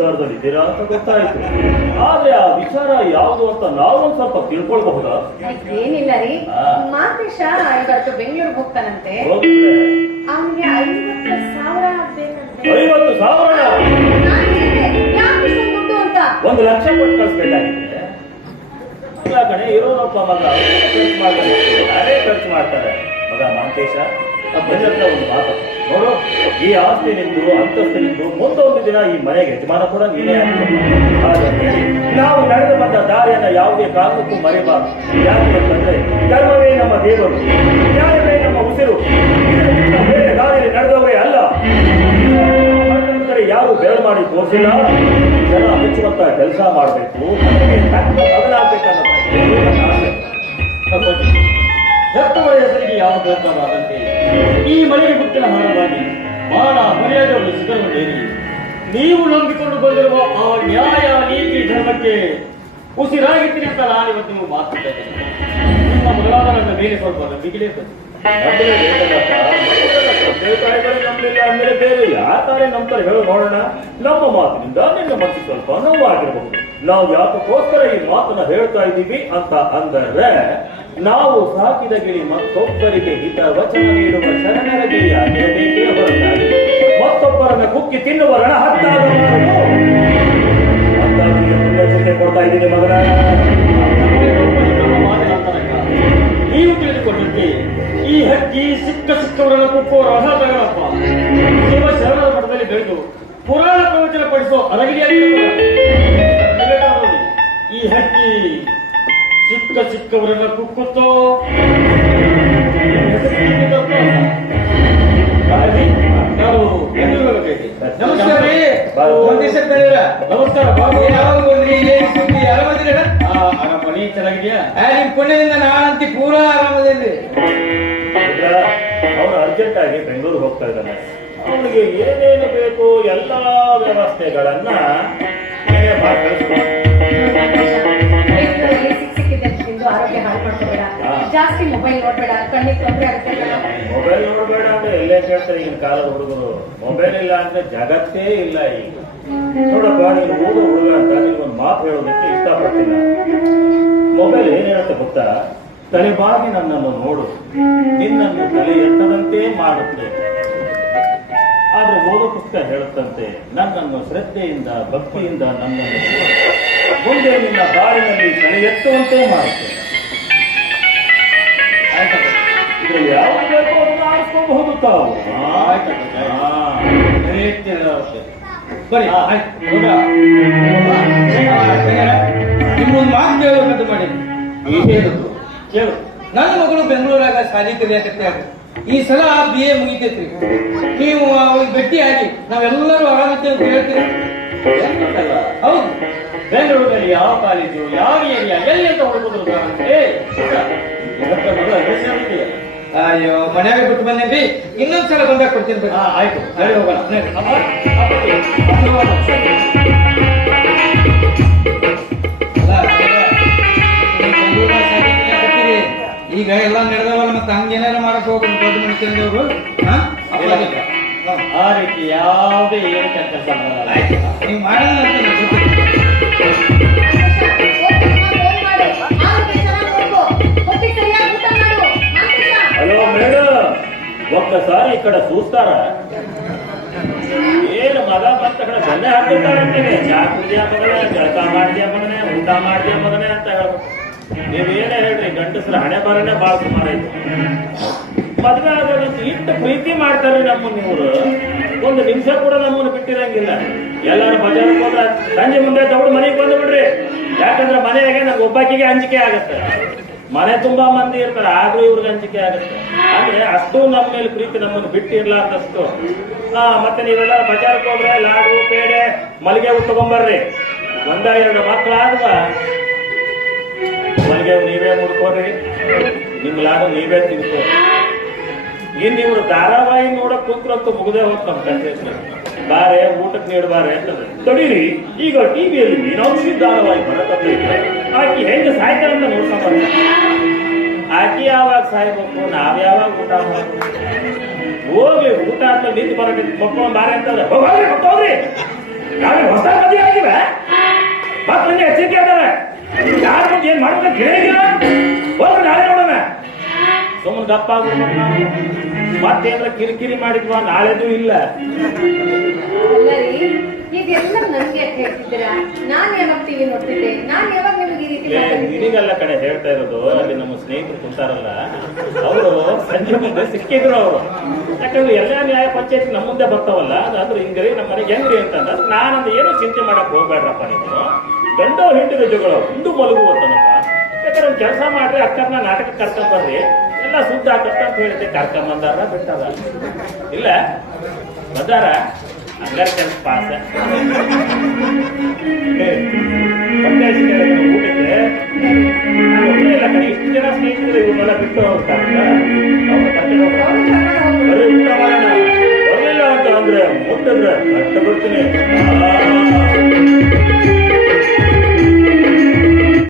ವಿಚಾರದಲ್ಲಿ ಇದ್ದೀರಾ ಅಂತ ಗೊತ್ತಾಯ್ತು. ಆದ್ರೆ ಆ ವಿಚಾರ ಯಾವುದು ಅಂತ ನಾವು ಸ್ವಲ್ಪ ತಿಳ್ಕೊಳ್ಬಹುದಾ? ಏನಿಲ್ಲ ರೀ. ಮಾತೇಶ ಇವತ್ತು ಬೆಂಗಳೂರಿಗೆ ಹೋಗ್ತಾನಂತೆ. ಅವನಿಗೆ ಐವತ್ತು ಸಾವಿರ ಐವತ್ತು ಸಾವಿರ? ಒಂದು ಲಕ್ಷ ಕೊಟ್ಟು ಕಳಿಸ್ಬೇಕಾಗಿದೆ ಇರೋನೊಬ್ಬ ಮಗ ಖರ್ಚು ಮಾಡ್ತಾರೆ ಅದೇ ಖರ್ಚು ಮಾಡ್ತಾರೆ. ಮಗ ಮಾತೇಶ ನನ್ನ ಹತ್ರ ಒಂದು ಮಾತು. ಈ ಆಸ್ತಿ ನಿಂದು ಅಂತಸ್ತು ಮುಂದೊಂದು ದಿನ ಈ ಮನೆಗೆ ಯಜಮಾನ ಕೂಡ ನೀನೇ. ನಾವು ನಡೆದು ಬಂದ ದಾರಿಯನ್ನ ಯಾವುದೇ ಕಾರಣಕ್ಕೂ ಮರೆಯಬಾರದು. ಯಾಕೆ ಅಂತಂದ್ರೆ ಧರ್ಮವೇ ನಮ್ಮ ದೇವರು ಯಾರವೇ ನಮ್ಮ ಉಸಿರು. ಬೇರೆ ದಾರಿಯಲ್ಲಿ ನಡೆದವರೇ ಅಲ್ಲ. ಯಾರು ಬೇರೆ ಮಾಡಿ ತೋರಿಸಿಲ್ಲ. ಜನ ಮೆಚ್ಚುವಂತ ಕೆಲಸ ಮಾಡಬೇಕು. ಹೆತ್ತವರ ಹೆಸರಿಗೆ ಯಾವ ಗ್ರಂಥವಾದಂತೆ ಈ ಮನೆಗೆ ಮುಖ್ಯ ಹಾರವಾಗಿ ಮಾನ ಮರ್ಯಾದೆಗಳು ಸಿಗರುವುದೇನಿ ನೀವು ನಂಬಿಕೊಂಡು ಬಂದಿರುವ ಆ ನ್ಯಾಯ, ನೀತಿ, ಧರ್ಮಕ್ಕೆ ಉಸಿರಾಗಿದ್ದೀನಿ ಅಂತ ನಾನು ಇವತ್ತು ನೀವು ಮಾತಾಡ್ತೇನೆ ನಿಮ್ಮ ಮೊದಲಾದ ನನ್ನ ಮೇಲೆ ಸ್ವಲ್ಪ ನಂಬಿಕೆಲೇ ನಂಬಲಿಲ್ಲ ಅಂದ್ರೆ ಬೇರೆ ಯಾತಾರೆ ನೋಡೋಣ. ನಮ್ಮ ಮಾತಿನಿಂದ ನಿನ್ನ ಮನಸ್ಸು ಸ್ವಲ್ಪ ನೋವಾಗಿರಬಹುದು. ನಾವು ಯಾತಕ್ಕೋಸ್ಕರ ಈ ಮಾತನ್ನ ಹೇಳ್ತಾ ಇದ್ದೀವಿ ಅಂತ ಅಂದರೆ, ನಾವು ಸಾಕಿದ ಗಿಳಿ ಮತ್ತೊಬ್ಬರಿಗೆ ಹಿತ ವಚನ ನೀಡುವ ಶರಣರ ಗಿಳಿಯಾಗಿ ಮತ್ತೊಬ್ಬರನ್ನ ಕುಕ್ಕಿ ತಿನ್ನುವ ರಣ ಹತ್ತಾಗಬಾರದು ಹತ್ತಾಗಿ ಮುನ್ನೆಚ್ಚರಿಕೆ ಕೊಡ್ತಾ ಇದ್ದೀನಿ ಮಗನ. ನೀವು ತಿಳಿದುಕೊಂಡಂತೆ ಈ ಹಕ್ಕಿ ಸಿಕ್ಕ ಸಿಕ್ಕವರನ್ನು ಕುಕ್ಕುವ ರಹತಗಳಪ್ಪ ಶಿವ ಶರಣರ ಮಠದಲ್ಲಿ ಬೆಳೆದು ಪುರಾಣ ಪ್ರವಚನ ಪಡಿಸೋ ಅರಗಿರಿಯಾಗಿ ಈ ಹಕ್ಕಿ ಸಿಕ್ಕ ಸಿಕ್ಕವರನ್ನ ಕುಕ್ಕುತ್ತೋ? ನಮಸ್ಕಾರ ರೀ. ಒಂದ್ ದಿವಸ ನಮಸ್ಕಾರ ಬಾಬು. ಯಾವಾಗ ಬಂದ್ರಿ? ಏನ್ ಸುದ್ದಿ ಆರಾಮದಿರ ಆ, ಆರಾಮ ನೀ ಚೆನ್ನಾಗಿದ್ಯಾ ನಿಮ್ ಪುಣ್ಯದಿಂದ ನಾನಂತಿ ಪೂರಾ ಆರಾಮದಿಲ್ರಿ ಅವನು ಅರ್ಜೆಂಟ್ ಆಗಿ ಬೆಂಗಳೂರು ಹೋಗ್ತಾ ಇದ್ದಾನೆ ಅವನಿಗೆ ಏನೇನು ಬೇಕು ಎಲ್ಲಾ ವ್ಯವಸ್ಥೆಗಳನ್ನ ಜಾಸ್ತಿ ಮೊಬೈಲ್ ನೋಡ್ಬೇಡ. ಕಣ್ಣಿಗೆ ತೊಂದರೆ ಆಗುತ್ತೆ. ಮೊಬೈಲ್ ನೋಡ್ಬೇಡ ಅಂದ್ರೆ ಎಲ್ಲೇ ಕೇಳ್ತಾರೆ ಈಗಿನ ಕಾಲದ ಹುಡುಗರು. ಮೊಬೈಲ್ ಇಲ್ಲ ಅಂದ್ರೆ ಜಗತ್ತೇ ಇಲ್ಲ ಈಗ. ನೋಡಪ್ಪ, ನೀನು ಓದೋ ಹುಡುಗ ಅಂತ ಒಂದು ಮಾತು ಹೇಳೋದಕ್ಕೆ ಇಷ್ಟಪಡ್ತೀನಿ. ಮೊಬೈಲ್ ಏನೇನಂತ ಗೊತ್ತಾ? ತಲೆಬಾಗಿ ನನ್ನನ್ನು ನೋಡು. ನಿನ್ನನ್ನು ತಲೆ ಎತ್ತದಂತೆ ಮಾಡುತ್ತೆ. ಆದ್ರೆ ಓದೋ ಪುಸ್ತಕ ಹೇಳುತ್ತಂತೆ, ನನ್ನನ್ನು ಶ್ರದ್ಧೆಯಿಂದ, ಭಕ್ತಿಯಿಂದ ನನ್ನನ್ನು. ಮುಂದೆ ನಿನ್ನ ಬಾಳಿನಲ್ಲಿ ತಲೆ ಎತ್ತುವಂತೆ ಮಾಡುತ್ತೆ. ಆರಿಸ್ಕೋಬಹುದು ತಾವು. ಬರೀ? ನಿಮ್ಮೊಂದು ಮಾತು ಕೇಳಬೇಕಂತ ಮಾಡಿ ಏನದು? ಕೇಳು. ನನ್ನ ಮಗಳು ಬೆಂಗಳೂರಾಗ ಶಾಲಿ ಕಲಿಯಾಕತ್ಯಾಗ ಈ ಸಲ ಬಿ ಎ ಮುಗಿತೈತ್ರಿ. ನೀವು ಅವ್ರಿಗೆ ಭೇಟಿ ಆಗಿ ನಾವೆಲ್ಲರೂ ಆರಾಮಿದ್ದೆ ಅಂತ ಹೇಳ್ತೀರಿ? ಹೌದು. ಬೆಂಗಳೂರಲ್ಲಿ ಯಾವ ಕಾಲೇಜು ಯಾವ ಏರಿಯಾ ಎಲ್ಲಿ ಅಂತ ಹುಡುಕಿದ್ರು ಅಯ್ಯೋ ಮನೆಯಾಗ ಬಿಟ್ಟು ಬಿ. ಇನ್ನೊಂದ್ಸಲ ಬಂದಾಗ ಕೊಡ್ತೀನಿ ಆಯ್ತು. ಹೇಳಿ ಹೋಗೋಣ. ಈಗ ಎಲ್ಲ ನಡೆದವಲ್ಲ ಮತ್ತೆ ಹಂಗೇನಾರ ಮಾಡಕ್ ಹೋಗ್ರಿ ದೊಡ್ಡ ಮನುಷ್ಯನಿಗೆ ಹಾ? ಇಲ್ಲ, ಇಲ್ಲ. ಆ ರೀತಿ ಯಾವುದೇ ಏನು ಕೆಲಸ ಮಾಡಲ್ಲ ನೀವು ಮಾಡೋದಿಲ್ಲ ಈ ಏನ್ ಮಗ ಬಂದ ಕಡೆ ಸೊನ್ನೆ ಹಾಕಿರ್ತಾರಂತೇನೆ. ಚಾ ಕುಡಿಯ ಮಗನೇ ಜಳಕ ಮಾಡಿದ್ಯಾ ಮಗನೇ, ಊಟ ಮಾಡಿದ್ಯಾ ಮಗನೇ ಅಂತ ಹೇಳ್ಬೇಕು ನೀವೇನೇ ಹೇಳ್ರಿ, ಗಂಡಸರ ಹಣೆ ಬರನೇ ಸುಮಾರ ಐತಿ. ಮದ್ವೆ ಆದ್ರೆ ಇಟ್ಟು ಪ್ರೀತಿ ಮಾಡ್ತಾರ್ರಿ ನಮ್ಮನ್ನ ಇವರು. ಒಂದು ನಿಮಿಷ ಕೂಡ ನಮ್ಮನ್ನು ಬಿಟ್ಟಿರಂಗಿಲ್ಲ. ಎಲ್ಲಾರು ಮಜಾ ಹೋದ್ರ ಸಂಜೆ ಮುಂದೆ ತಗೊಂಡು ಮನೆಗೆ ಬಂದು ಬಿಡ್ರಿ ಯಾಕಂದ್ರೆ ಮನೆಯಾಗೆ ನಮ್ಗೆ ಒಬ್ಬಾಕಿಗೆ ಹಂಚಿಕೆ ಆಗತ್ತೆ. ಮನೆ ತುಂಬಾ ಮಂದಿ ಇರ್ತಾರೆ, ಆದ್ರೂ ಇವ್ರಿಗೆ ಅಂಜಿಕೆ ಆಗುತ್ತೆ. ಅಂದ್ರೆ ಅಷ್ಟು ನಮ್ಮ ಮೇಲೆ ಪ್ರೀತಿ ನಮ್ಮನ್ನು ಬಿಟ್ಟಿರ್ಲಾರ್ದಷ್ಟು ಹಾ ಮತ್ತೆ ನೀವೆಲ್ಲ ಬಜಾರ್ಗೆ ಹೋದ್ರೆ ಲಾಡು, ಪೇಡೆ, ಮಲ್ಲಿಗೆ ಹೂ ತಗೊಂಬರ್ರಿ. ಒಂದ, ಎರಡು ಮಕ್ಕಳಾದ್ವ ಮಲ್ಲಿಗೆ ನೀವೇ ಮುಡ್ಕೋರಿ ನಿಮ್ ಲಾಡು ನೀವೇ ತಿನ್ಕೋ ಇನ್ ಇವ್ರು ಧಾರಾವಾಹಿ ನೋಡಕ್ ಕುಂತ್ರಂತೂ ಮುಗದೆ ಹೋಗ್ ನಮ್ ಬಾರೆ ಊಟಕ್ಕೆ ನೀಡಬಾರೆ ಅಂತಂದ್ರೆ. ತಡೀರಿ, ಈಗ ಟಿವಿಯಲ್ಲಿ ನಾವು ಧಾರಾವಾಹಿ ಬರಕತ್ತೈತೆ ಆಕಿ ಹೆಂಗ ಸಾಯ್ತಾಳ ಅಂತ ನೋಡ್ಕೊಂಡ್ ಬರ್ತಾರೆ ಆಕಿ ಯಾವಾಗ ಸಾಯ್ಬೇಕು, ನಾವ್ ಯಾವಾಗ ಊಟ ಮಾಡ್ಬೇಕು? ಹೋಗಿ ಊಟ ಅಂತ ನಿಂತು ಬರಬೇಕು ಮಕ್ಕಳು ಬಾರಿ ಅಂತಂದ್ರೆ ಹೋಗ್ರಿ ಹೋಗ್ರಿ. ನಾವೇ ಹೊಸ ಮದುವೆ ಆಗಿವೆ? ಮತ್ತೆ ಮಂದಿ ಎಚ್ಚರಿಕೆ ಅದಾರ ಯಾರ ಮುಂದೆ ಏನ್ ಮಾಡ್ಬೇಕು ಹೇಳಿದಿಲ್ಲ ಹೋಗ್ರಿ ನಾಳೆ ನೋಡೋಣ. ಸುಮ್ಮನೆ ದಪ್ಪ ಆಗ್ಬಿಡ್ಬೇಕು ನಾವು ಮತ್ತೇನಾರ ಕಿರಿಕಿರಿ ಮಾಡಿದ್ವಾ? ನಾಳೆದು ಇಲ್ಲ. ಇದೆಲ್ಲ ನನ್ಗೆ ಹೇಳ್ತಿದ್ದೀರಾ? ನಾನ್ ಟಿವಿ ನೋಡ್ತಿದ್ದೆ? ನಾನ್ ಯಾವಾಗ ನಿನಗೆಲ್ಲ ಕಡೆ ಹೇಳ್ತಾ ಇರೋದು ಅಲ್ಲಿ ನಮ್ಮ ಸ್ನೇಹಿತರು ಕುಂತಾರಲ್ಲ ಅವರು ಸಂಜೆ ಮುಂದೆ ಸಿಕ್ಕಿದ್ರು ಅವರು. ಯಾಕಂದ್ರೆ ಎಲ್ಲ ನ್ಯಾಯ ಪಂಚಾಯತ್ ನಮ್ಮ ಮುಂದೆ ಬರ್ತಾವಲ್ಲ ಅದಂದ್ರೆ ಹಿಂಗ್ರಿ ನಮ್ಮ ಮನೆಗೆ ಹೆಂಗ್ರಿ ಅಂತಂದ್ರೆ ನಾನಂದ ಏನು ಚಿಂತೆ ಮಾಡಕ್ ಹೋಗ್ಬೇಡ್ರಪ್ಪ ನೀವು. ಗಂಡ ಹಿಂಡು ರಜುಗಳು ಒಂದು ಮಲಗುವ ತನಕ ಯಾಕಂದ್ರೆ ಒಂದು ಕೆಲಸ ಮಾಡ್ರಿ ಅಕ್ಕರ್ನ ನಾಟಕ ಕರ್ಕೊಂಡ್ ಬರ್ರಿ. ಎಲ್ಲ ಸುದ್ದ ಹಾಕತ್ತ ಅಂತ ಹೇಳಿದ್ದೆ ಕರ್ಕೊಂಡ್ ಬಂದಾರ ಬಿಟ್ಟಾರ. ಇಲ್ಲ ಬಂದಾರ. ಹಂಗಾರ ಕೆಲಸ ಪಾಸ ಇಷ್ಟು ಜನ ಸ್ನೇಹಿತರು ಇವ್ರನ್ನೆಲ್ಲ ಬಿಟ್ಟು ಹೋಗ್ತಾರೆ ಊಟ ಮಾಡೋಣ. ಬರಲಿಲ್ಲ ಅಂತ ಅಂದ್ರೆ ಮುಟ್ಟಿದ್ರೆ ಬರ್ತೀನಿ.